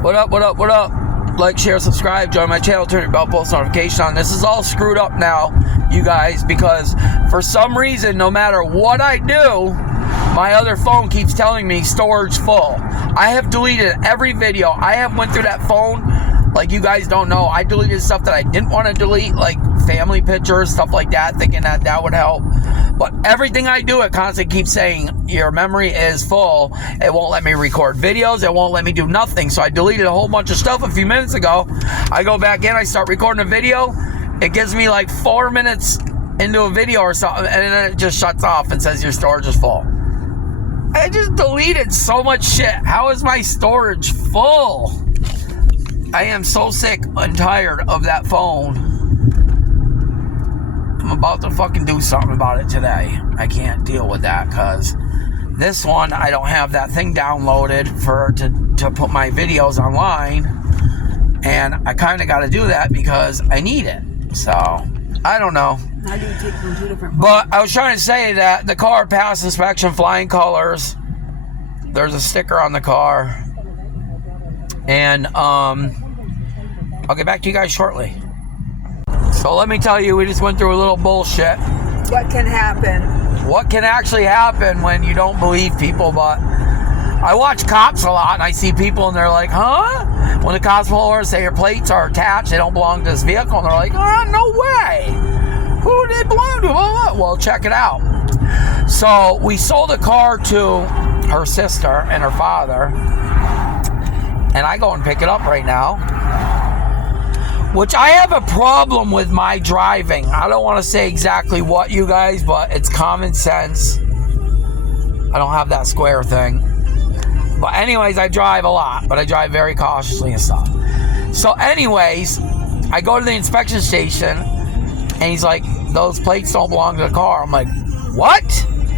What up, what up, what up? Like, share, subscribe, join my channel, turn your bell post notification on. This is all screwed up now, you guys, because for some reason, no matter what I do, my other phone keeps telling me storage full. I have deleted every video. I have went through that phone, like you guys don't know. I deleted stuff that I didn't want to delete, like family pictures, stuff like that, thinking that that would help. But everything I do, it constantly keeps saying, your memory is full. It won't let me record videos. It won't let me do nothing. So I deleted a whole bunch of stuff a few minutes ago. I go back in, I start recording a video. It gives me like 4 minutes into a video or something, and then it just shuts off and says your storage is full. I just deleted so much shit. How is my storage full? I am so sick and tired of that phone. I'm about to fucking do something about it today. I can't deal with that because this one, I don't have that thing downloaded to put my videos online. And I kind of got to do that because I need it. So, I don't know. How do you take from two different phones? But I was trying to say that the car passed inspection, flying colors. There's a sticker on the car. And I'll get back to you guys shortly. So let me tell you, we just went through a little bullshit. What can happen? What can actually happen when you don't believe people? But I watch cops a lot, and I see people, and they're like, huh? When the cops pull over and say your plates are attached, they don't belong to this vehicle, and they're like, oh, no way. Who did they belong to? Well, check it out. So we sold a car to her sister and her father, and I go and pick it up right now. Which I have a problem with my driving. I don't want to say exactly what, you guys, but it's common sense. I don't have that square thing. But anyways, I drive a lot, but I drive very cautiously and stuff. So anyways, I go to the inspection station, and he's like, those plates don't belong to the car. I'm like, what?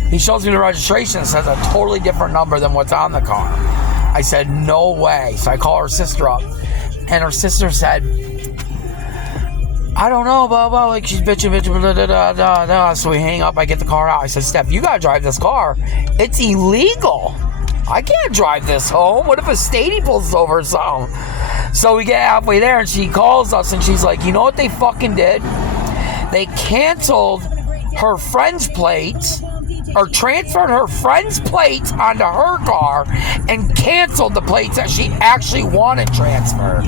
He shows me the registration. It says a totally different number than what's on the car. I said, no way. So I call her sister up, and her sister said, I don't know, blah, blah, like she's bitching, blah, blah, blah, blah, blah. So we hang up, I get the car out. I said, Steph, you gotta drive this car. It's illegal. I can't drive this home. What if a statey pulls over or something? So we get halfway there, and she calls us, and she's like, you know what they fucking did? They canceled her friend's plates, or transferred her friend's plates onto her car, and canceled the plates that she actually wanted transferred.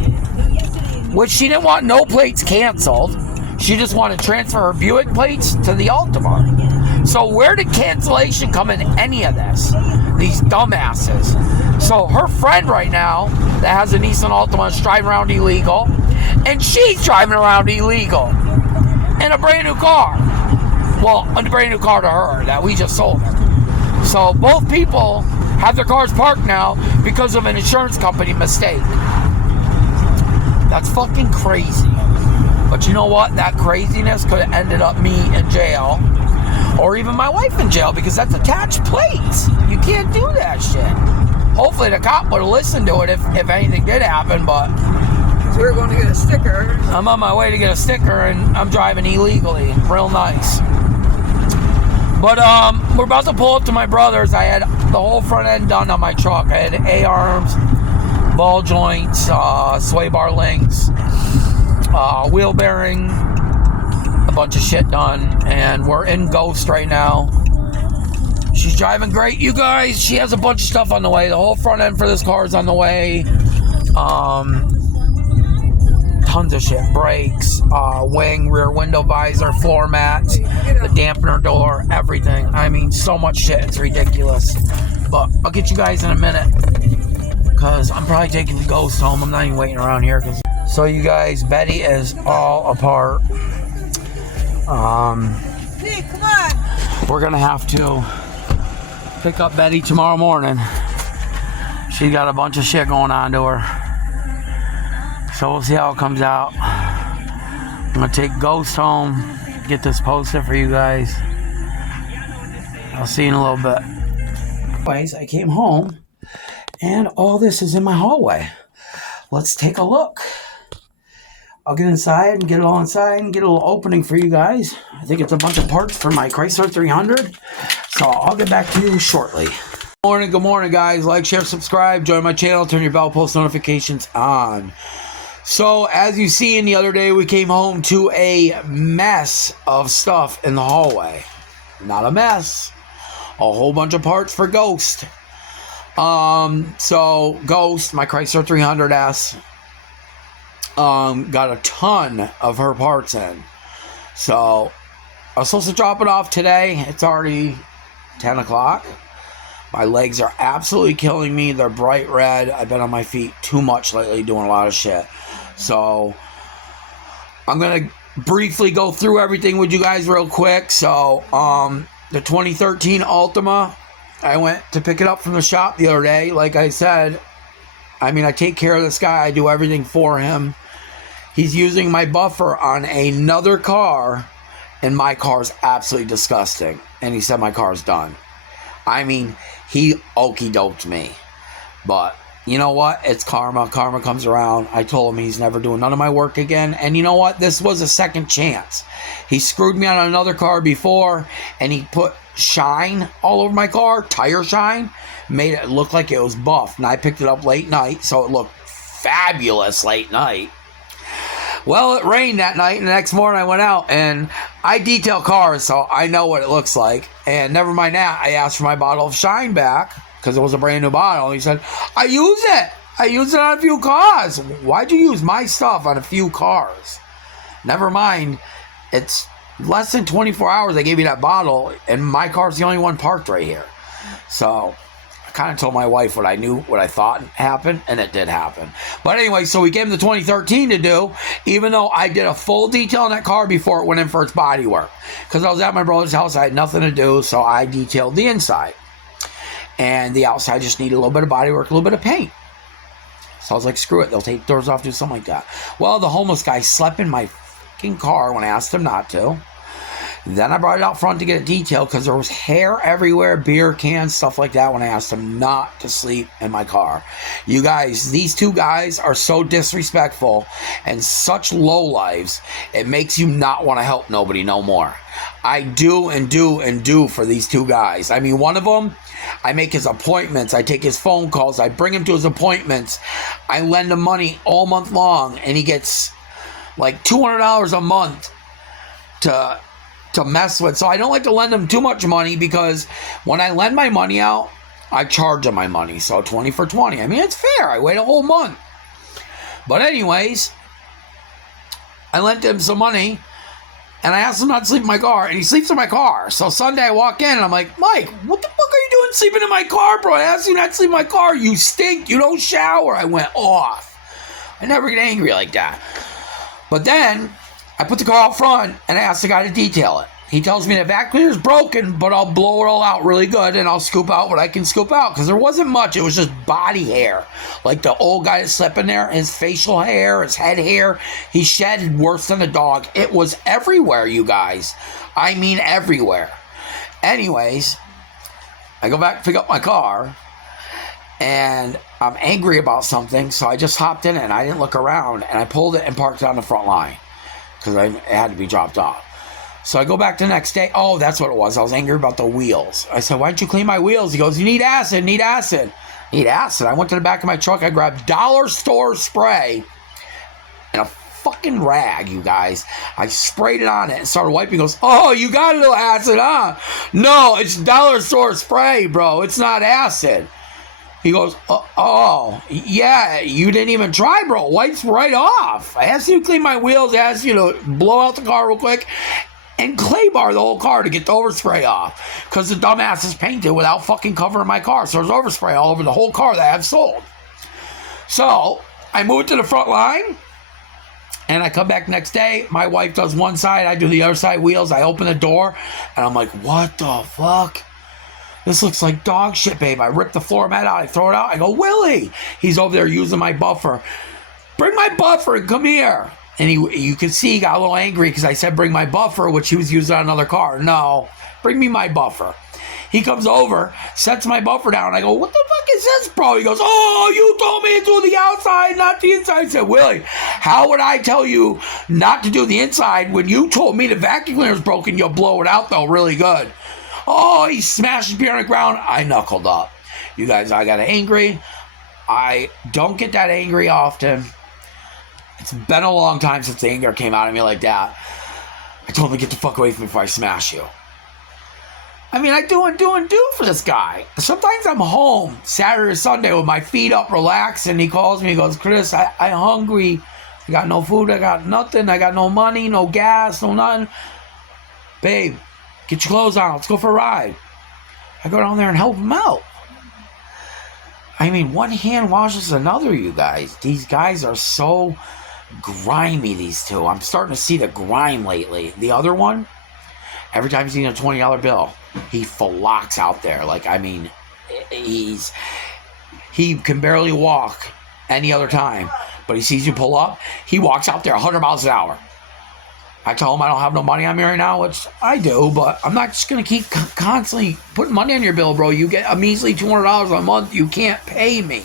Which she didn't want no plates canceled. She just wanted to transfer her Buick plates to the Altima. So where did cancellation come in any of this? These dumbasses. So her friend right now that has a Nissan Altima is driving around illegal. And she's driving around illegal. In a brand new car. Well, a brand new car to her that we just sold her. So both people have their cars parked now because of an insurance company mistake. That's fucking crazy. But you know what? That craziness could have ended up me in jail. Or even my wife in jail, because that's attached plates. You can't do that shit. Hopefully the cop would have listened to it if anything did happen, but So we're going to get a sticker. I'm on my way to get a sticker, and I'm driving illegally. Real nice. But we're about to pull up to my brother's. I had the whole front end done on my truck. I had A-arms, ball joints, sway bar links, wheel bearing, a bunch of shit done, and we're in Ghost right now. She's driving great, you guys. She has a bunch of stuff on the way. The whole front end for this car is on the way. Tons of shit. Brakes, wing, rear window visor, floor mats, the dampener door, everything. I mean, so much shit. It's ridiculous. But I'll get you guys in a minute, because I'm probably taking the Ghost home. I'm not even waiting around here. So you guys, Betty is all apart. Hey, come on. We're gonna have to pick up Betty tomorrow morning. She got a bunch of shit going on to her. So we'll see how it comes out. I'm gonna take Ghost home, get this posted for you guys. I'll see you in a little bit. Anyways, I came home, and all this is in my hallway. Let's take a look. I'll get inside and get it all inside and get a little opening for you guys. I think it's a bunch of parts for my Chrysler 300. So I'll get back to you shortly. Good morning, guys. Like, share, subscribe, join my channel, turn your bell, post notifications on. So, as you seen the other day, we came home to a mess of stuff in the hallway. Not a mess. A whole bunch of parts for Ghost. So, Ghost, my Chrysler 300S, got a ton of her parts in. So, I was supposed to drop it off today. It's already 10 o'clock. My legs are absolutely killing me. They're bright red. I've been on my feet too much lately doing a lot of shit. So, I'm going to briefly go through everything with you guys real quick. So, the 2013 Altima, I went to pick it up from the shop the other day. Like I said, I mean, I take care of this guy. I do everything for him. He's using my buffer on another car, and my car's absolutely disgusting. And he said my car's done. I mean, he okey-doked me. But, you know what? It's karma. Karma comes around. I told him he's never doing none of my work again. And you know what? This was a second chance. He screwed me on another car before, and he put shine all over my car, tire shine, made it look like it was buffed. And I picked it up late night, so it looked fabulous late night. Well, it rained that night, and the next morning I went out, and I detail cars, so I know what it looks like. And never mind that, I asked for my bottle of Shine back, because it was a brand new bottle. He said, I use it. I use it on a few cars. Why'd you use my stuff on a few cars? Never mind, it's less than 24 hours I gave you that bottle, and my car's the only one parked right here. So kind of told my wife what I knew, what I thought happened, and it did happen. But anyway, so we came to 2013 to do, even though I did a full detail on that car before it went in for its body work. Because I was at my brother's house, I had nothing to do, so I detailed the inside. And the outside just needed a little bit of body work, a little bit of paint. So I was like, screw it, they'll take doors off, do something like that. Well, the homeless guy slept in my fucking car when I asked him not to. Then I brought it out front to get it detailed because there was hair everywhere, beer cans, stuff like that when I asked him not to sleep in my car. You guys, these two guys are so disrespectful and such lowlives, it makes you not want to help nobody no more. I do and do and do for these two guys. I mean, one of them, I make his appointments. I take his phone calls. I bring him to his appointments. I lend him money all month long, and he gets like $200 a month to mess with. So I don't like to lend them too much money because when I lend my money out, I charge them my money. So 20 for 20. I mean, it's fair. I wait a whole month. But anyways, I lent him some money and I asked him not to sleep in my car, and he sleeps in my car. So Sunday I walk in and I'm like, Mike, what the fuck are you doing sleeping in my car, bro? I asked you not to sleep in my car. You stink. You don't shower. I went off. I never get angry like that. But then I put the car out front, and I asked the guy to detail it. He tells me the vac cleaner's broken, but I'll blow it all out really good, and I'll scoop out what I can scoop out, because there wasn't much. It was just body hair. Like the old guy that slept in there, his facial hair, his head hair, he shed worse than a dog. It was everywhere, you guys. I mean everywhere. Anyways, I go back to pick up my car, and I'm angry about something, so I just hopped in it, and I didn't look around, and I pulled it and parked it on the front line. Because it had to be dropped off. So I go back the next day. Oh, that's what it was. I was angry about the wheels. I said, why don't you clean my wheels? He goes, you need acid, need acid. Need acid. I went to the back of my truck. I grabbed dollar store spray and a fucking rag, you guys. I sprayed it on it and started wiping. He goes, oh, you got a little acid, huh? No, it's dollar store spray, bro. It's not acid. He goes, oh, yeah, you didn't even try, bro. Wipes right off. I asked you to clean my wheels. I asked you to blow out the car real quick and clay bar the whole car to get the overspray off. Because the dumbass is painted without fucking covering my car. So there's overspray all over the whole car that I have sold. So I moved to the front line. And I come back next day. My wife does one side. I do the other side wheels. I open the door. And I'm like, what the fuck? This looks like dog shit, babe. I rip the floor mat out. I throw it out. I go, Willie. He's over there using my buffer. Bring my buffer and come here. And you can see he got a little angry because I said bring my buffer, which he was using on another car. No, bring me my buffer. He comes over, sets my buffer down. I go, what the fuck is this, bro? He goes, oh, you told me to do the outside, not the inside. I said, Willie, how would I tell you not to do the inside when you told me the vacuum cleaner's broken? You'll blow it out, though, really good. Oh, he smashed his beer on the ground. I knuckled up. You guys, I got angry. I don't get that angry often. It's been a long time since the anger came out of me like that. I told him to get the fuck away from me before I smash you. I mean, I do for this guy. Sometimes I'm home Saturday or Sunday with my feet up, relaxed, and he calls me. He goes, Chris, I'm hungry. I got no food. I got nothing. I got no money, no gas, no nothing. Babe, get your clothes on. Let's go for a ride. I go down there and help him out. I mean, one hand washes another, you guys. These guys are so grimy, these two. I'm starting to see the grime lately. The other one, every time he's eating a $20 bill, he flocks out there. Like, I mean, he can barely walk any other time. But he sees you pull up, he walks out there 100 miles an hour. I tell him I don't have no money on me right now, which I do, but I'm not just going to keep constantly putting money on your bill, bro. You get a measly $200 a month. You can't pay me.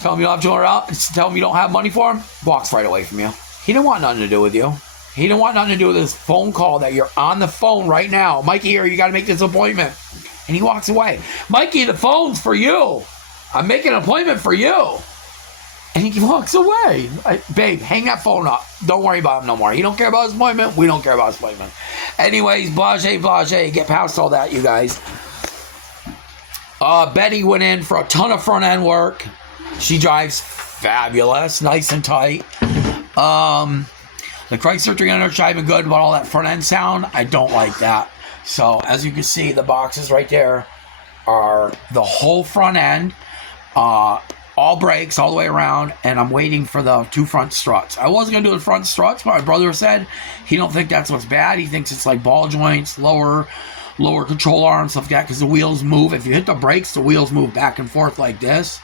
Tell him you don't have $200. Tell him you don't have money for him. Walks right away from you. He didn't want nothing to do with you. He didn't want nothing to do with this phone call that you're on the phone right now. Mikey, here, you got to make this appointment. And he walks away. Mikey, the phone's for you. I'm making an appointment for you. And he walks away. Babe, hang that phone up. Don't worry about him no more. He don't care about his appointment. We don't care about his appointment. Anyways, blase. Get past all that, you guys. Betty went in for a ton of front end work. She drives fabulous, nice and tight. The Chrysler 300 driving good, but all that front end sound, I don't like that. So as you can see, the boxes right there are the whole front end, all brakes all the way around, and I'm waiting for the 2 front struts. I wasn't gonna do the front struts, but my brother said he don't think that's what's bad. He thinks it's like ball joints, lower control arm, stuff like that, because the wheels move. If you hit the brakes, the wheels move back and forth like this.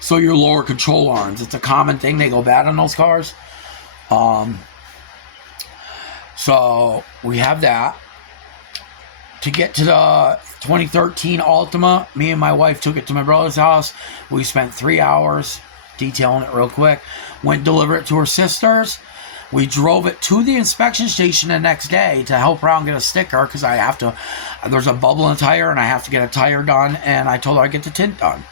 So your lower control arms, it's a common thing. They go bad on those cars. So we have that. To get to the 2013 Altima, me and my wife took it to my brother's house. We spent 3 hours detailing it real quick. Went deliver it to her sister's. We drove it to the inspection station the next day to help her out and get a sticker, because I have to, there's a bubble in the tire and I have to get a tire done, and I told her I'd get the tint done.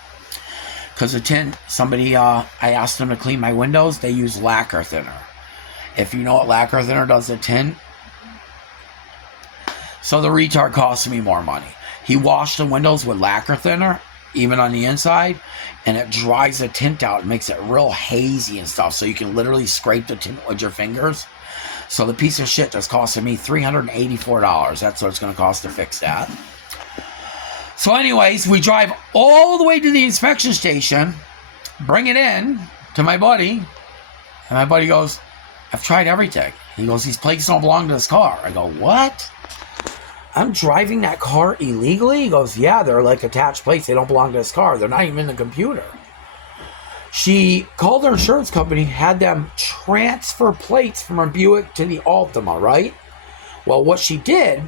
Because the tint, I asked them to clean my windows, they use lacquer thinner. If you know what lacquer thinner does to tint. So the retard cost me more money. He washed the windows with lacquer thinner, even on the inside, and it dries the tint out and makes it real hazy and stuff, so you can literally scrape the tint with your fingers. So the piece of shit that's costing me $384. That's what it's going to cost to fix that. So anyways, we drive all the way to the inspection station, bring it in to my buddy, and my buddy goes, I've tried everything. He goes, these plates don't belong to this car. I go, what? I'm driving that car illegally? He goes, yeah, they're like attached plates. They don't belong to this car. They're not even in the computer. She called her insurance company, had them transfer plates from her Buick to the Altima, right? Well, what she did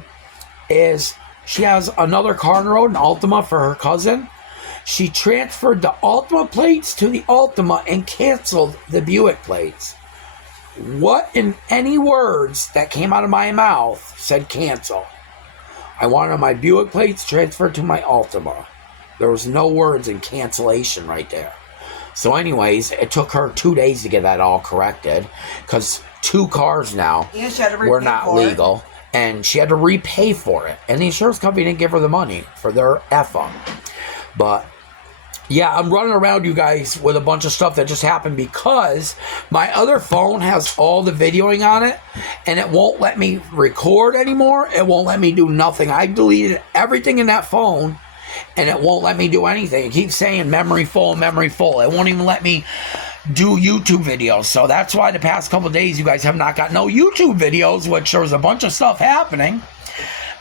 is she has another car on the road, an Altima for her cousin. She transferred the Altima plates to the Altima and canceled the Buick plates. What in any words that came out of my mouth said cancel? I wanted my Buick plates transferred to my Altima. There was no words in cancellation right there. So anyways, it took her 2 days to get that all corrected, because 2 cars now were not legal, and she had to repay for it. And the insurance company didn't give her the money for their F-up. But yeah, I'm running around, you guys, with a bunch of stuff that just happened because my other phone has all the videoing on it, and it won't let me record anymore. It won't let me do nothing. I deleted everything in that phone, and it won't let me do anything. It keeps saying memory full, memory full. It won't even let me do YouTube videos. So that's why the past couple of days you guys have not got no YouTube videos, which there was a bunch of stuff happening.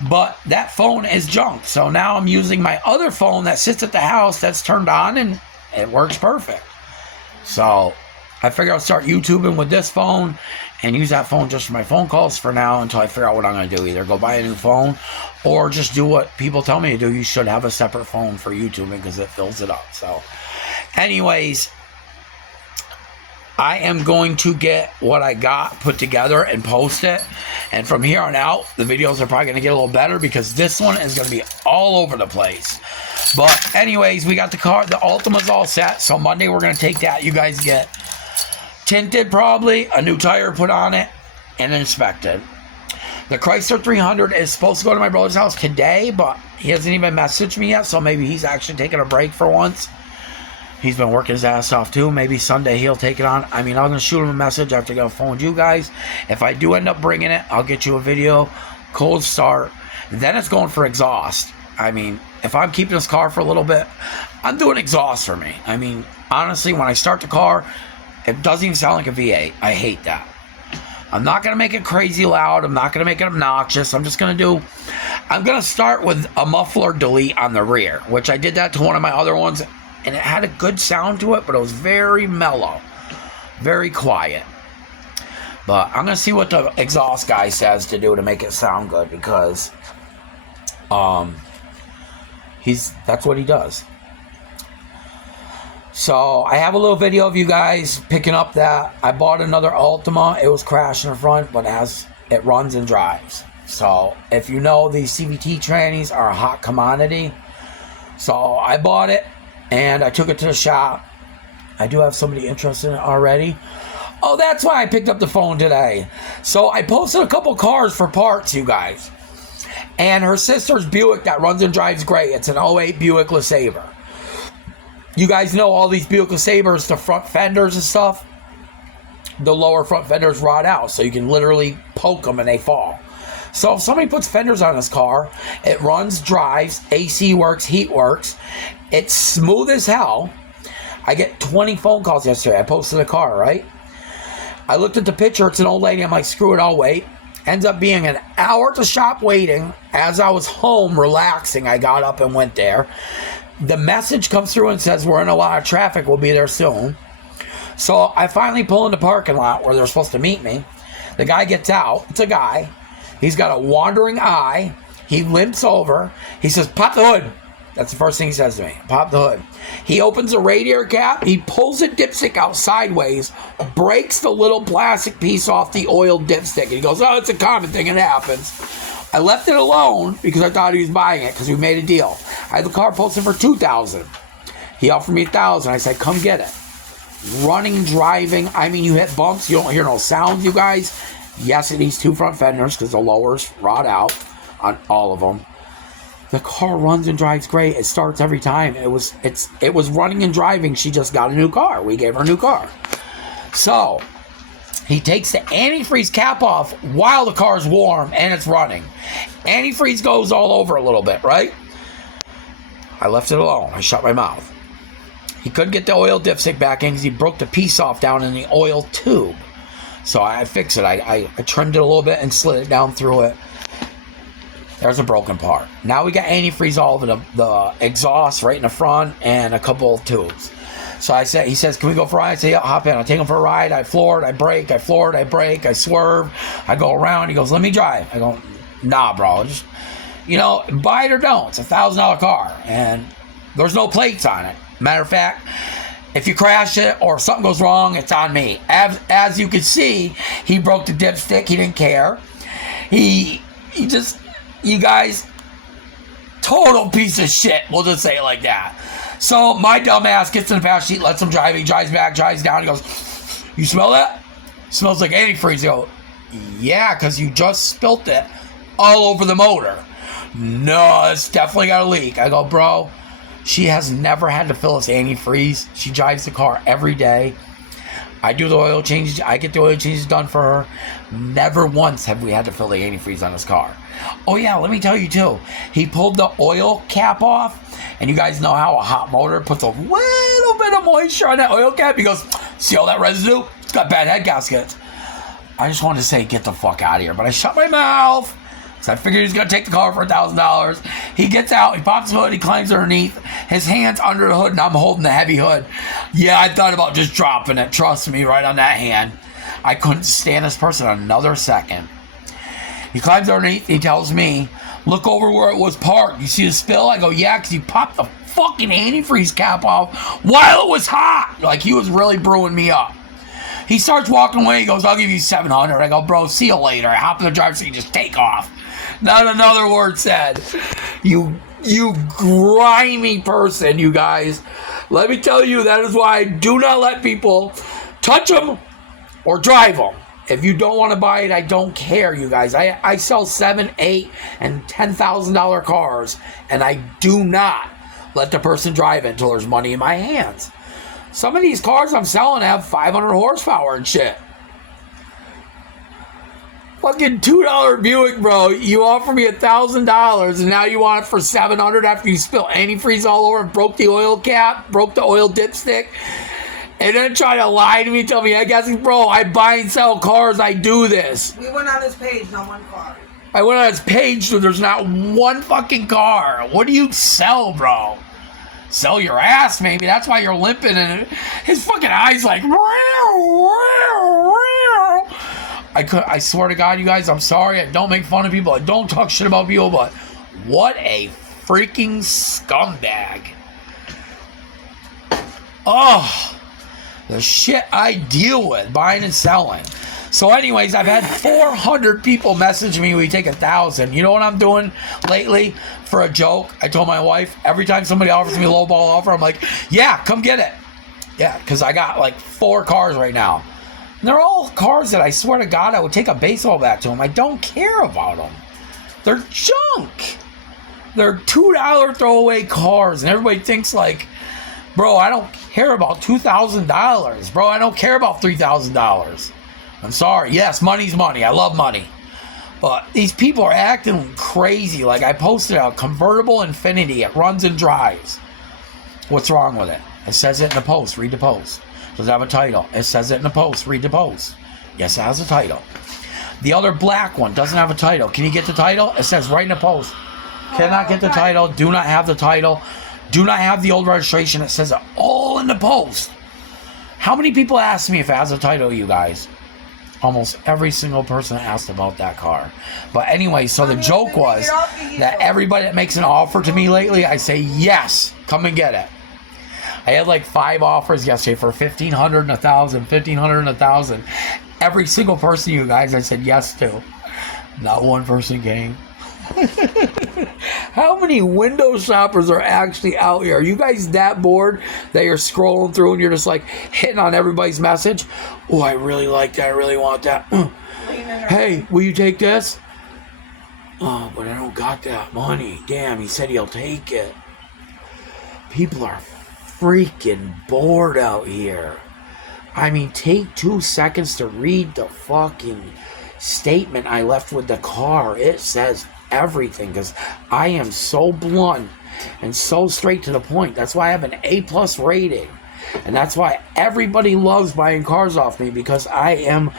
But that phone is junk. So now I'm using my other phone that sits at the house that's turned on, and it works perfect. So I figure I'll start YouTubing with this phone and use that phone just for my phone calls for now until I figure out what I'm going to do. Either go buy a new phone or just do what people tell me to do. You should have a separate phone for YouTubing because it fills it up. So anyways, I am going to get what I got put together and post it. And from here on out, the videos are probably going to get a little better because this one is going to be all over the place. But anyways, we got the car. The Altima's all set. So Monday we're going to take that. You guys get tinted probably, a new tire put on it, and inspected. The Chrysler 300 is supposed to go to my brother's house today, but he hasn't even messaged me yet. So maybe he's actually taking a break for once. He's been working his ass off too. Maybe Sunday he'll take it on. I mean, I'm going to shoot him a message after I get on the phone with you guys. If I do end up bringing it, I'll get you a video. Cold start. Then it's going for exhaust. I mean, if I'm keeping this car for a little bit, I'm doing exhaust for me. I mean, honestly, when I start the car, it doesn't even sound like a V8. I hate that. I'm not going to make it crazy loud. I'm not going to make it obnoxious. I'm going to start with a muffler delete on the rear, which I did that to one of my other ones, and it had a good sound to it, but it was very mellow, very quiet. But I'm going to see what the exhaust guy says to do to make it sound good, because that's what he does. So I have a little video of you guys picking up that. I bought another Altima. It was crashing in front, but it runs and drives. So if you know, these CVT trannies are a hot commodity. So I bought it and I took it to the shop. I do have somebody interested in it already. Oh, that's why I picked up the phone today. So I posted a couple cars for parts, you guys. And her sister's Buick that runs and drives great. It's an 08 Buick LeSabre. You guys know all these Buick LeSabres, the front fenders and stuff, the lower front fenders rot out. So you can literally poke them and they fall. So if somebody puts fenders on this car, it runs, drives, AC works, heat works. It's smooth as hell. I get 20 phone calls yesterday. I posted a car, right? I looked at the picture. It's an old lady. I'm like, screw it, I'll wait. Ends up being an hour at the shop waiting. As I was home relaxing, I got up and went there. The message comes through and says, we're in a lot of traffic. We'll be there soon. So I finally pull in the parking lot where they're supposed to meet me. The guy gets out. It's a guy. He's got a wandering eye. He limps over. He says, pop the hood. That's the first thing he says to me. Pop the hood. He opens the radiator cap. He pulls the dipstick out sideways, breaks the little plastic piece off the oil dipstick. And he goes, oh, it's a common thing. It happens. I left it alone because I thought he was buying it because we made a deal. I had the car posted for $2,000. He offered me $1,000. I said, come get it. Running, driving. I mean, you hit bumps. You don't hear no sounds, you guys. Yes, it needs 2 front fenders because the lowers rot out on all of them. The car runs and drives great. It starts every time. It was running and driving. She just got a new car. We gave her a new car. So he takes the antifreeze cap off while the car's warm and it's running. Antifreeze goes all over a little bit, right? I left it alone. I shut my mouth. He couldn't get the oil dipstick back in because he broke the piece off down in the oil tube. So I fixed it. I trimmed it a little bit and slid it down through it. There's a broken part. Now we got antifreeze all over the exhaust right in the front and a couple of tubes. So he says, can we go for a ride? I say, yeah, hop in. I take him for a ride. I floor it. I brake. I floor it. I brake. I swerve. I go around. He goes, let me drive. I go, nah, bro. Just, buy it or don't. It's a $1,000 car. And there's no plates on it. Matter of fact, if you crash it or something goes wrong, it's on me. As you can see, he broke the dipstick. He didn't care. He just... You guys, total piece of shit. We'll just say it like that. So my dumb ass gets in the back seat, lets him drive. He drives back, drives down. He goes, you smell that? Smells like antifreeze. I go, yeah, because you just spilt it all over the motor. No, it's definitely got a leak. I go, bro, she has never had to fill this antifreeze. She drives the car every day. I do the oil changes. I get the oil changes done for her. Never once have we had to fill the antifreeze on this car. Oh yeah, let me tell you too. He pulled the oil cap off, and you guys know how a hot motor puts a little bit of moisture on that oil cap. He goes, see all that residue? It's got bad head gaskets. I just wanted to say, get the fuck out of here, but I shut my mouth. So I figured he was going to take the car for $1,000. He gets out, he pops the hood, he climbs underneath. His hand's under the hood, and I'm holding the heavy hood. Yeah, I thought about just dropping it. Trust me, right on that hand. I couldn't stand this person another second. He climbs underneath, he tells me, look over where it was parked. You see the spill? I go, yeah, because you popped the fucking antifreeze cap off while it was hot. Like, he was really brewing me up. He starts walking away. He goes, I'll give you $700. I go, bro, see you later. I hop in the driver's seat and just take off. Not another word said. You You grimy person, you guys. Let me tell you, that is why I do not let people touch them or drive them. If you don't want to buy it, I don't care, you guys. I sell $7,000, $8,000, and $10,000 cars, and I do not let the person drive it until there's money in my hands. Some of these cars I'm selling have 500 horsepower and shit. Fucking $2 Buick, bro. You offer me $1,000, and now you want it for $700 after you spill antifreeze all over and broke the oil cap, broke the oil dipstick, and then try to lie to me, tell me, I guess, bro, I buy and sell cars. I do this. We went on his page, not one car. I went on his page, so there's not one fucking car. What do you sell, bro? Sell your ass, maybe. That's why you're limping, and his fucking eyes like. I swear to God, you guys, I'm sorry. I don't make fun of people. I don't talk shit about people, but what a freaking scumbag. Oh, the shit I deal with buying and selling. So anyways, I've had 400 people message me, we take 1,000. You know what I'm doing lately for a joke? I told my wife, every time somebody offers me a low ball offer, I'm like, yeah, come get it. Yeah, because I got like 4 cars right now. And they're all cars that I swear to God I would take a baseball bat to them. I don't care about them. They're junk. They're $2 throwaway cars. And everybody thinks like, bro, I don't care about $2,000. Bro, I don't care about $3,000. I'm sorry. Yes, money's money. I love money. But these people are acting crazy. Like I posted a convertible Infiniti. It runs and drives. What's wrong with it? It says it in the post. Read the post. Does it have a title? It says it in the post. Read the post. Yes, it has a title. The other black one doesn't have a title. Can you get the title? It says right in the post. Cannot get the title. Do not have the title. Do not have the old registration. It says it all in the post. How many people ask me if it has a title, you guys? Almost every single person asked about that car. But anyway, so the joke was that everybody that makes an offer to me lately, I say, yes, come and get it. I had like 5 offers yesterday for $1,500 and $1,000, $1,500 and $1,000. Every single person, you guys, I said yes to. Not one person came. How many window shoppers are actually out here? Are you guys that bored that you're scrolling through and you're just like hitting on everybody's message? Oh, I really like that. I really want that. Hey, will you take this? Oh, but I don't got that money. Damn, he said he'll take it. People are freaking bored out here. I mean, take 2 seconds to read the fucking statement I left with the car. It says everything because I am so blunt and so straight to the point. That's why I have an A+ rating, and that's why everybody loves buying cars off me, because I am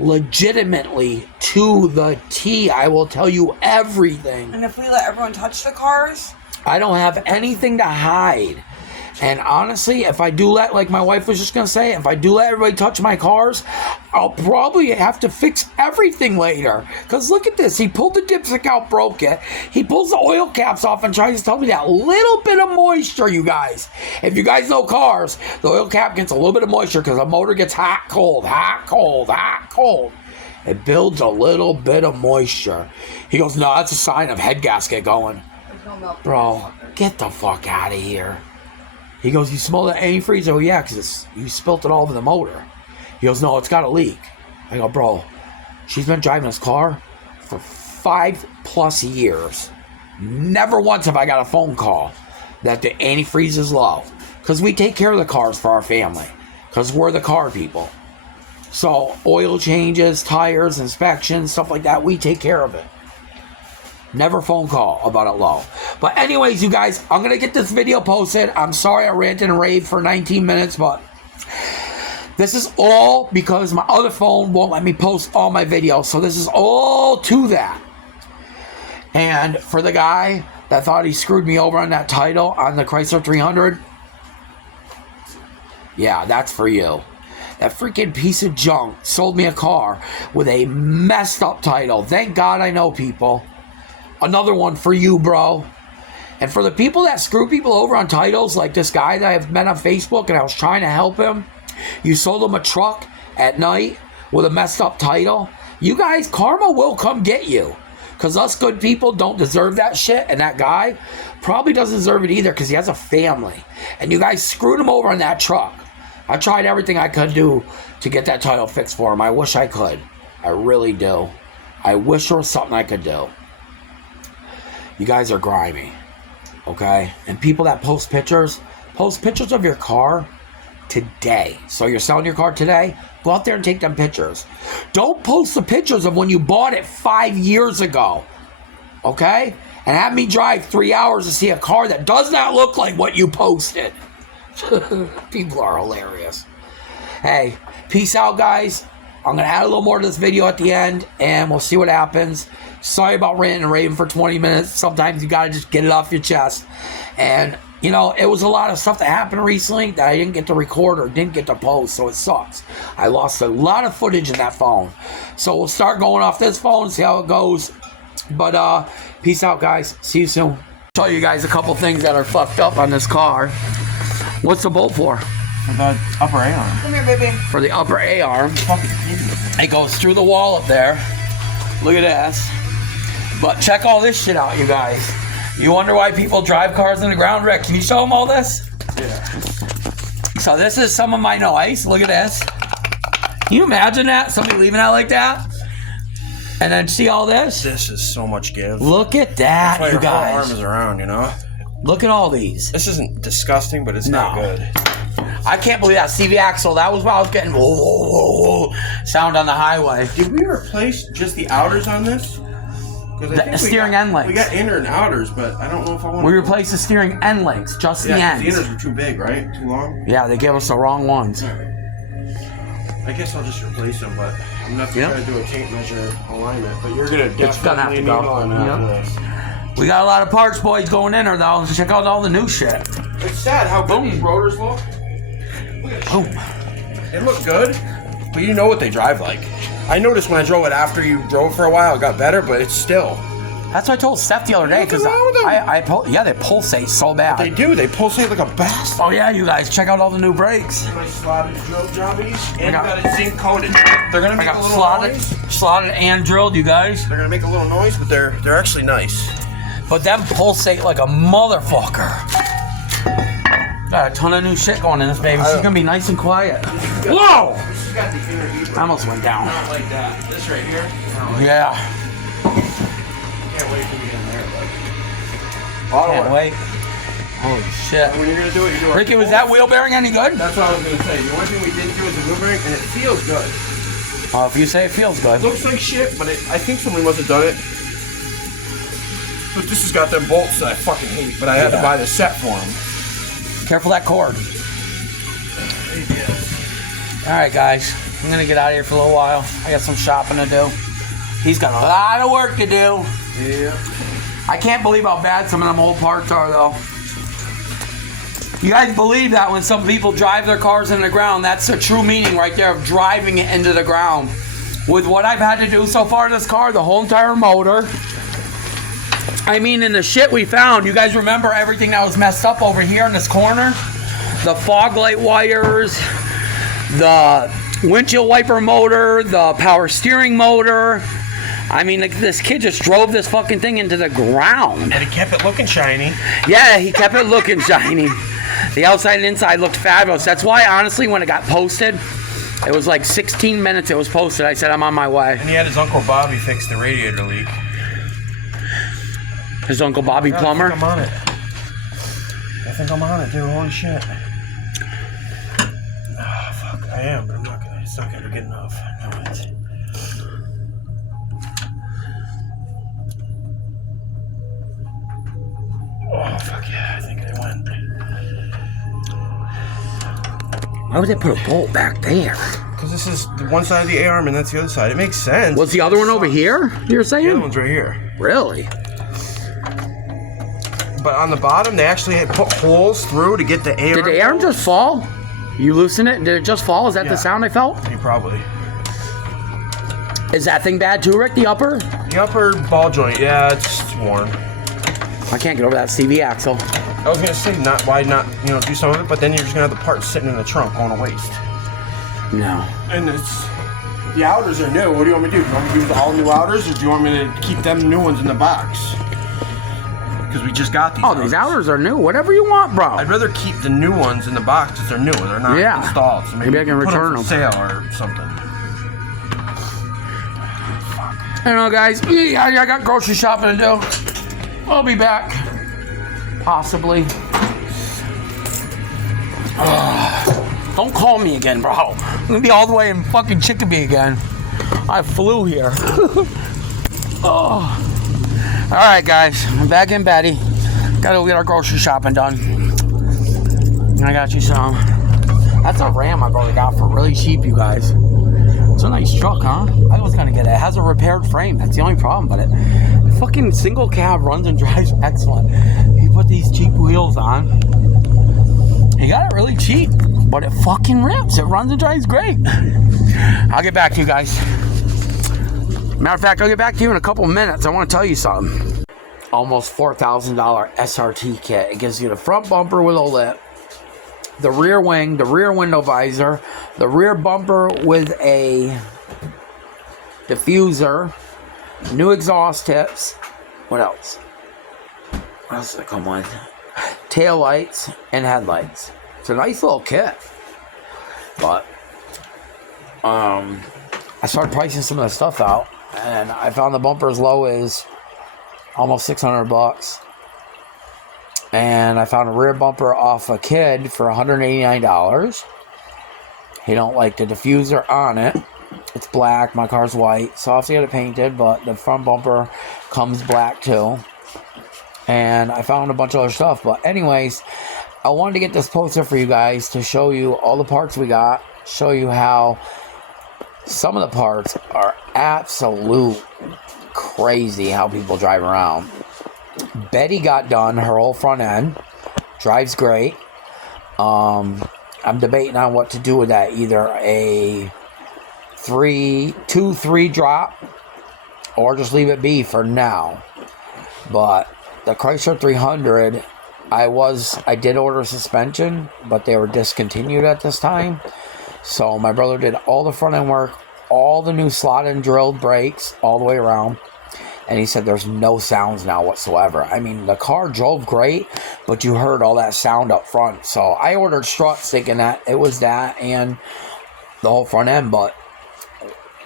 legitimately to the T. I will tell you everything. And if we let everyone touch the cars, I don't have anything to hide. And honestly, if I do let, like my wife was just going to say, if I do let everybody touch my cars, I'll probably have to fix everything later. Because look at this. He pulled the dipstick out, broke it. He pulls the oil caps off and tries to tell me that little bit of moisture, you guys. If you guys know cars, the oil cap gets a little bit of moisture because the motor gets hot, cold, hot, cold, hot, cold. It builds a little bit of moisture. He goes, no, that's a sign of head gasket going. Bro, get the fuck out of here. He goes, you smell that antifreeze? Oh, yeah, because you spilt it all over the motor. He goes, no, it's got a leak. I go, bro, she's been driving this car for 5+ years. Never once have I got a phone call that the antifreeze is low. Because we take care of the cars for our family. Because we're the car people. So oil changes, tires, inspections, stuff like that, we take care of it. Never phone call about it low. But anyways, you guys, I'm going to get this video posted. I'm sorry I ranted and raved for 19 minutes, but this is all because my other phone won't let me post all my videos. So this is all to that. And for the guy that thought he screwed me over on that title on the Chrysler 300, yeah, that's for you. That freaking piece of junk sold me a car with a messed up title. Thank God I know people. Another one for you, bro. And for the people that screw people over on titles, like this guy that I've met on Facebook and I was trying to help him, you sold him a truck at night with a messed up title. You guys, karma will come get you. Because us good people don't deserve that shit, and that guy probably doesn't deserve it either because he has a family. And you guys screwed him over on that truck. I tried everything I could do to get that title fixed for him. I wish I could. I really do. I wish there was something I could do. You guys are grimy, okay? And people that post pictures of your car today. So you're selling your car today? Go out there and take them pictures. Don't post the pictures of when you bought it 5 years ago, okay? And have me drive 3 hours to see a car that does not look like what you posted. People are hilarious. Hey, peace out, guys. I'm going to add a little more to this video at the end, and we'll see what happens. Sorry about ranting and raving for 20 minutes. Sometimes you got to just get it off your chest. And, you know, it was a lot of stuff that happened recently that I didn't get to record or didn't get to post, so it sucks. I lost a lot of footage in that phone. So we'll start going off this phone and see how it goes. But, peace out, guys. See you soon. Show you guys a couple things that are fucked up on this car. What's the bolt for? For the upper A arm. Come here, baby. For the upper A arm. Fucking idiot. It goes through the wall up there. Look at this. But check all this shit out, you guys. You wonder why people drive cars in the ground wreck. Can you show them all this? Yeah. So this is some of my noise. Look at this. Can you imagine that? Somebody leaving out like that? And then see all this? This is so much give. Look at that, That's why you your whole arm guys. is around, you know? Look at all these. This isn't disgusting, but it's not good. I can't believe that CV axle. That was why I was getting whoa, whoa, whoa, whoa sound on the highway. Did we replace just the outers on this? The steering end links. We got inner and outers, but I don't know if I want We replaced the steering end links, just the Yeah, 'cause ends. the inners were too big, right? Too long? Yeah, they gave us the wrong ones. I guess I'll just replace them, but I'm not Yep. going to try to do a tape measure alignment. But you're going to It's gonna have definitely to need go. one after this. We got a lot of parts, boys, going in there, though. Check out all the new shit. It's sad how good Boom. these rotors look. Boom. They look good, but you know what they drive like. I noticed when I drove it after you drove for a while, it got better, but it's still. That's what I told Steph the other day, because they pulsate so bad. They do. They pulsate like a bastard. Oh, yeah, you guys, check out all the new brakes. Nice slotted drill jobbies, and got- got it zinc coated. They're gonna I make a got little noise. slotted and drilled, you guys. They're gonna make a little noise, but they're actually nice. But them pulsate like a motherfucker. Got a ton of new shit going in this baby. She's gonna be nice and quiet. Whoa! This has got the inner heat. I almost went down. Not like that. This right here. Yeah. Can't wait till we get in there. Can't wait. Holy shit. When you're gonna do it, you do it. Ricky, was that wheel bearing any good? That's what I was gonna say. The one thing we didn't do is the wheel bearing, and it feels good. Oh, if you say it feels good. Looks like shit, but I think somebody must have done it. But this has got them bolts that I fucking hate, but I had to buy the set for them. Careful that cord. Alright, guys. I'm gonna get out of here for a little while. I got some shopping to do. He's got a lot of work to do. Yeah. I can't believe how bad some of them old parts are, though. You guys believe that when some people drive their cars into the ground, that's the true meaning right there of driving it into the ground. With what I've had to do so far in this car, the whole entire motor. I mean, in the shit we found, you guys remember everything that was messed up over here in this corner? The fog light wires, the windshield wiper motor, the power steering motor. I mean, this kid just drove this fucking thing into the ground. And it kept it looking shiny. Yeah, he kept it looking shiny. The outside and inside looked fabulous. That's why, honestly, when it got posted, it was like 16 minutes it was posted. I said, I'm on my way. And he had his Uncle Bobby fix the radiator leak. His Uncle Bobby Plumber. I think I'm on it. I think I'm on it, dude. Holy shit. Oh, fuck. I am, but it's not gonna be good enough. I know it. Oh, fuck yeah. I think I went. Why would they put a bolt back there? Because this is the one side of the A-arm and that's the other side. It makes sense. Was the other one over here, you were The other saying? one's right here. Really? But on the bottom, they actually had put holes through to get the A-arm. Did the arm just fall? You loosen it? Did it just fall? Is that Yeah. the sound I felt? You probably. Is that thing bad too, Rick? The upper? The upper ball joint, yeah, it's worn. I can't get over that CV axle. I was gonna say why not do some of it, but then you're just gonna have the parts sitting in the trunk going to waste. No. And it's The outers are new. What do you want me to do? Do you want me to use all new outers, or do you want me to keep them new ones in the box? Because we just got these. Oh, these outers are new. Whatever you want, bro. I'd rather keep the new ones in the box because they're new. They're not installed. So maybe I can put return them for sale or something. I don't know, guys. Yeah, I got grocery shopping to do. I'll be back. Possibly. Don't call me again, bro. I'm gonna be all the way in fucking Chicopee again. I flew here. Oh. All right, guys. I'm back in Betty. Gotta go get our grocery shopping done. I got you some. That's a Ram I brother got for really cheap, you guys. It's a nice truck, huh? I was gonna get it. It has a repaired frame. That's the only problem, but it fucking single cab runs and drives excellent. He put these cheap wheels on. He got it really cheap, but it fucking rips. It runs and drives great. I'll get back to you guys. Matter of fact, I'll get back to you in a couple minutes. I want to tell you something. Almost $4,000 SRT kit. It gives you the front bumper with a lip, the rear wing, the rear window visor, the rear bumper with a diffuser, new exhaust tips. What else? What else did it come with? Tail lights and headlights. It's a nice little kit. But I started pricing some of the stuff out, and I found the bumper as low as almost $600. And I found a rear bumper off a Kid for $189. He don't like the diffuser on it. It's black. My car's white, so I have to get it painted. But the front bumper comes black too. And I found a bunch of other stuff. But anyways, I wanted to get this poster for you guys to show you all the parts we got. Show you how some of the parts are absolute crazy how people drive around. Betty got done her whole front end. Drives great. I'm debating on what to do with that. Either a 2-3 drop, or just leave it be for now. But the Chrysler 300, I did order suspension, but they were discontinued at this time. So my brother did all the front end work, all the new slot and drilled brakes all the way around. And he said there's no sounds now whatsoever. I mean, the car drove great, but you heard all that sound up front. So I ordered struts thinking that it was that and the whole front end. But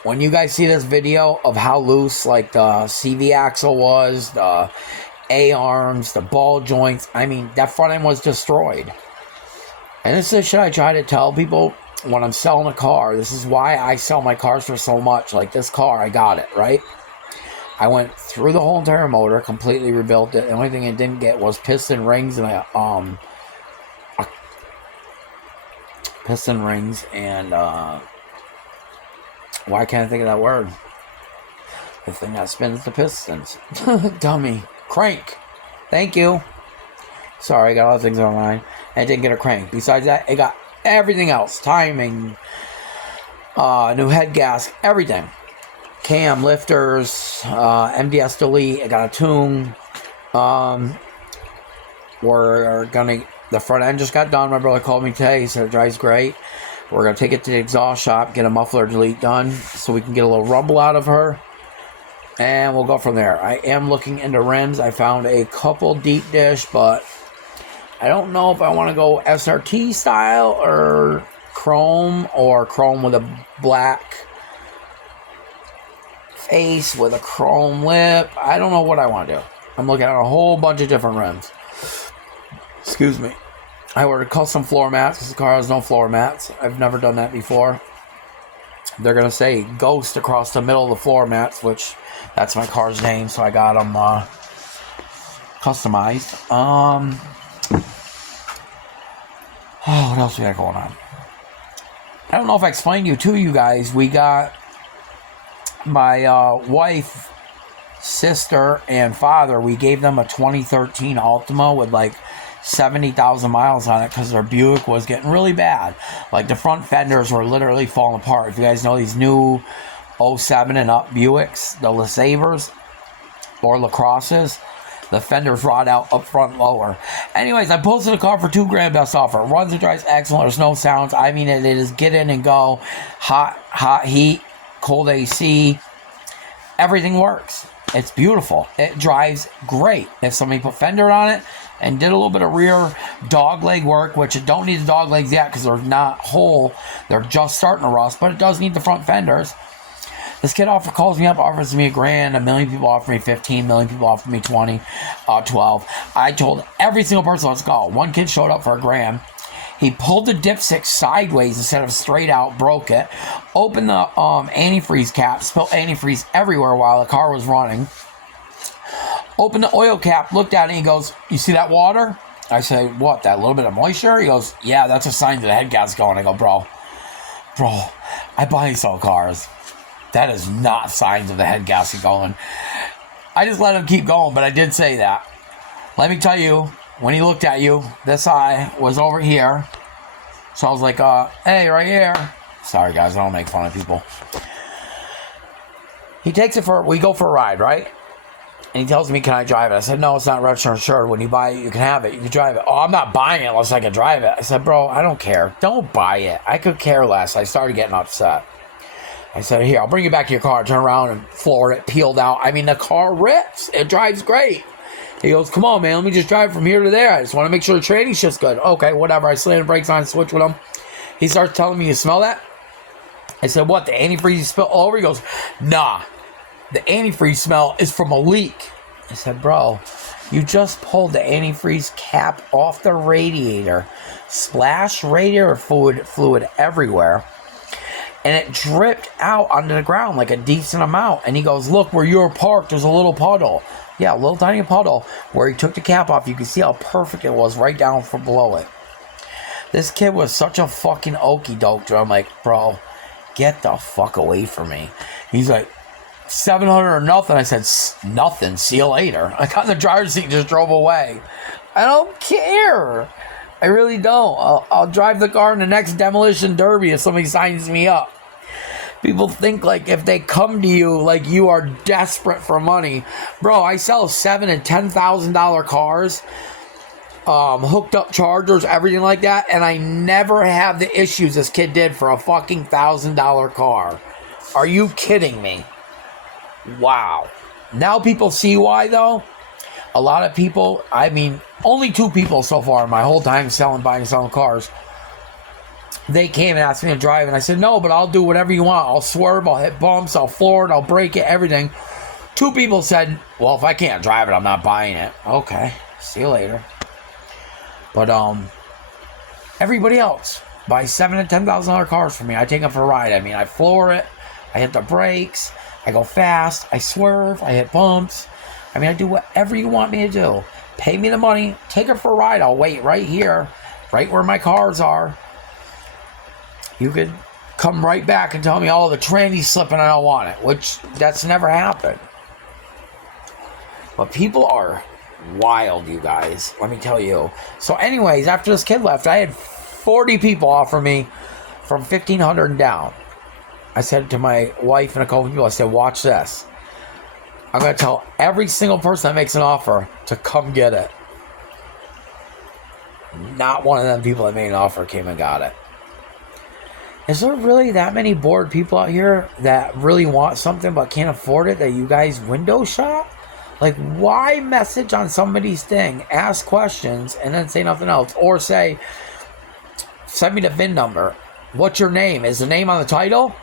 when you guys see this video of how loose like the CV axle was, the A-arms, the ball joints, I mean, that front end was destroyed. And this is shit I try to tell people when I'm selling a car. This is why I sell my cars for so much. Like this car, I got it, right? I went through the whole entire motor, completely rebuilt it. The only thing it didn't get was piston rings and why can't I think of that word? The thing that spins the pistons. Dummy. Crank. Thank you. Sorry, I got a lot of things on my mind. And it didn't get a crank. Besides that, it got everything else. Timing, new head gasket, everything. Cam, lifters, MDS delete. I got a tune. The front end just got done. My brother called me today. He said it drives great. We're going to take it to the exhaust shop, get a muffler delete done so we can get a little rumble out of her. And we'll go from there. I am looking into rims. I found a couple deep dish, but I don't know if I want to go SRT style or chrome with a black face with a chrome lip. I don't know what I want to do. I'm looking at a whole bunch of different rims. Excuse me. I ordered custom floor mats because the car has no floor mats. I've never done that before. They're going to say Ghost across the middle of the floor mats, which that's my car's name, so I got them customized. What else we got going on? I don't know if I explained to you guys. We got my wife, sister, and father. We gave them a 2013 Altima with like 70,000 miles on it because their Buick was getting really bad. Like the front fenders were literally falling apart. If you guys know these new 07 and up Buicks, the LeSabres or LaCrosses, the fenders rot out up front lower. Anyways, I posted a car for $2,000 best offer. It runs and drives excellent. There's no sounds. I mean, it is get in and go. Hot heat. cold AC, everything works. It's beautiful. It drives great. If somebody put fender on it and did a little bit of rear dog leg work, which it don't need the dog legs yet because they're not whole, they're just starting to rust, but it does need the front fenders. This kid calls me up, offers me $1,000. A million people offer me 15. A million people offer me 20, 12. I told every single person, let's go. One kid showed up for $1,000. He pulled the dipstick sideways instead of straight out, broke it, opened the antifreeze cap, spilled antifreeze everywhere while the car was running. Opened the oil cap, looked at it, and he goes, you see that water? I say, what, that little bit of moisture? He goes, yeah, that's a sign that the head gas's going. I go, bro, I buy and sell cars. That is not signs of the head gasket going. I just let him keep going, but I did say that. Let me tell you, when he looked at you, this eye was over here. So I was like, hey, right here. Sorry, guys, I don't make fun of people. He takes it we go for a ride, right? And he tells me, can I drive it? I said, no, it's not registered insured. When you buy it, you can have it. You can drive it. Oh, I'm not buying it unless I can drive it. I said, bro, I don't care. Don't buy it. I could care less. I started getting upset. I said, here, I'll bring you back to your car. Turn around and floored it, peeled out. I mean, the car rips. It drives great. He goes, come on, man. Let me just drive from here to there. I just want to make sure the training shit's good. Okay, whatever. I slammed the brakes on, switch with him. He starts telling me, you smell that? I said, what, the antifreeze spilled all over? He goes, nah. The antifreeze smell is from a leak. I said, bro, you just pulled the antifreeze cap off the radiator. Splashed radiator fluid everywhere. And it dripped out onto the ground like a decent amount. And he goes, look, where you're parked, there's a little puddle. Yeah, a little tiny puddle. Where he took the cap off, you can see how perfect it was right down from below it. This kid was such a fucking okie doke. I'm like, bro, get the fuck away from me. He's like, 700 or nothing. I said, nothing. See you later. I got in the driver's seat and just drove away. I don't care. I really don't. I'll drive the car in the next demolition derby if somebody signs me up. People think like if they come to you like you are desperate for money. Bro, I sell $7,000 and $10,000 cars, hooked up chargers, everything like that, and I never have the issues this kid did for a fucking $1,000 car. Are you kidding me? Wow. Now people see why though. A lot of people, I mean, only 2 people so far in my whole time buying and selling cars. They came and asked me to drive, and I said, no, but I'll do whatever you want. I'll swerve, I'll hit bumps, I'll floor it, I'll break it, everything. 2 people said, well, if I can't drive it, I'm not buying it. Okay, see you later. But, everybody else buys $7,000 and $10,000 cars for me. I take them for a ride. I mean, I floor it, I hit the brakes, I go fast, I swerve, I hit bumps. I mean, I do whatever you want me to do. Pay me the money, take it for a ride. I'll wait right here, right where my cars are. You could come right back and tell me, oh, the tranny's slipping, I don't want it, which that's never happened. But people are wild, you guys, let me tell you. So anyways, after this kid left, I had 40 people offer me from $1,500 and down. I said to my wife and a couple of people, I said, watch this. I'm going to tell every single person that makes an offer to come get it. Not one of them people that made an offer came and got it. Is there really that many bored people out here that really want something but can't afford it that you guys window shop? Like, why message on somebody's thing, ask questions, and then say nothing else? Or say, send me the VIN number. What's your name? Is the name on the title?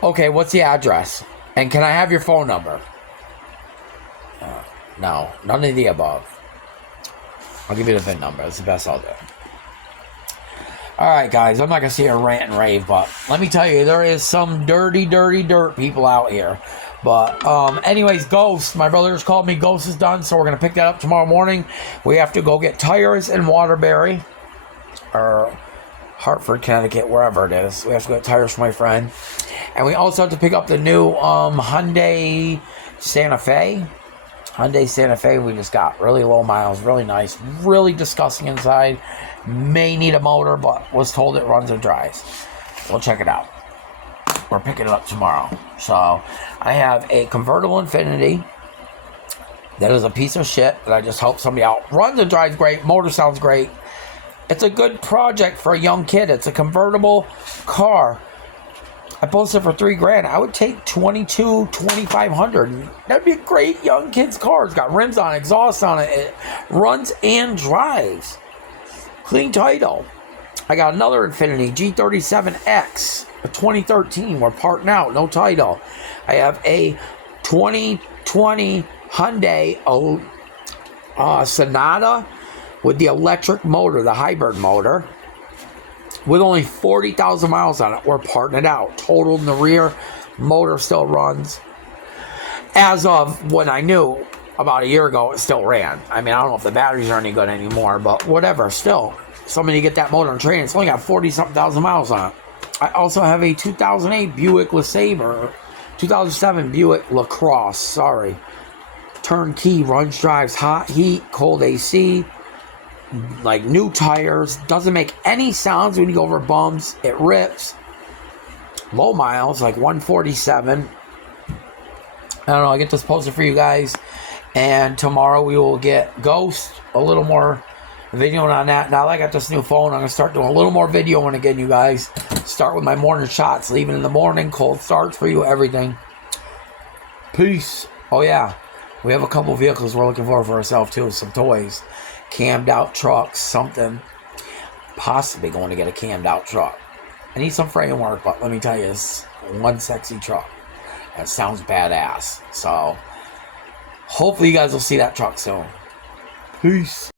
Okay, what's the address? And can I have your phone number? No, none of the above. I'll give you the VIN number. That's the best I'll do. Alright, guys, I'm not going to sit here rant and rave, but let me tell you, there is some dirty, dirty dirt people out here. But, anyways, Ghost, my brother just called me. Ghost is done, so we're going to pick that up tomorrow morning. We have to go get tires in Waterbury, or Hartford, Connecticut, wherever it is. We have to go get tires for my friend. And we also have to pick up the new Hyundai Santa Fe. Hyundai Santa Fe we just got. Really low miles, really nice, really disgusting inside. May need a motor, but was told it runs and drives. We'll check it out. We're picking it up tomorrow. So I have a convertible Infiniti that is a piece of shit that I just helped somebody out. Runs and drives great. Motor sounds great. It's a good project for a young kid. It's a convertible car. I posted for $3,000. I would take 2,500. That'd be a great young kid's car. It's got rims on it, exhaust on it. It runs and drives. Clean title. I got another Infiniti G37X, a 2013. We're parting out, no title. I have a 2020 Hyundai Sonata with the electric motor, the hybrid motor, with only 40,000 miles on it. We're parting it out. Totaled in the rear. Motor still runs. As of when I knew about a year ago, it still ran. I mean, I don't know if the batteries are any good anymore, but whatever. Still, somebody get that motor and train. It's only got 40-something thousand miles on it. I also have a 2008 Buick LeSabre, 2007 Buick LaCrosse. Sorry. Turnkey, runs, drives, hot, heat, cold AC. Like new tires, doesn't make any sounds when you go over bumps. It rips. Low miles, like 147. I don't know. I'll get this posted for you guys, and tomorrow we will get Ghost, a little more video on that. Now that I got this new phone, I'm gonna start doing a little more videoing again, you guys. Start with my morning shots, leaving in the morning, cold starts for you, everything. Peace. Oh yeah, we have a couple vehicles we're looking for ourselves too. Some toys. Cammed out trucks, something. Possibly going to get a cammed out truck. I need some frame work, but let me tell you, it's one sexy truck. That sounds badass. So, hopefully you guys will see that truck soon. Peace.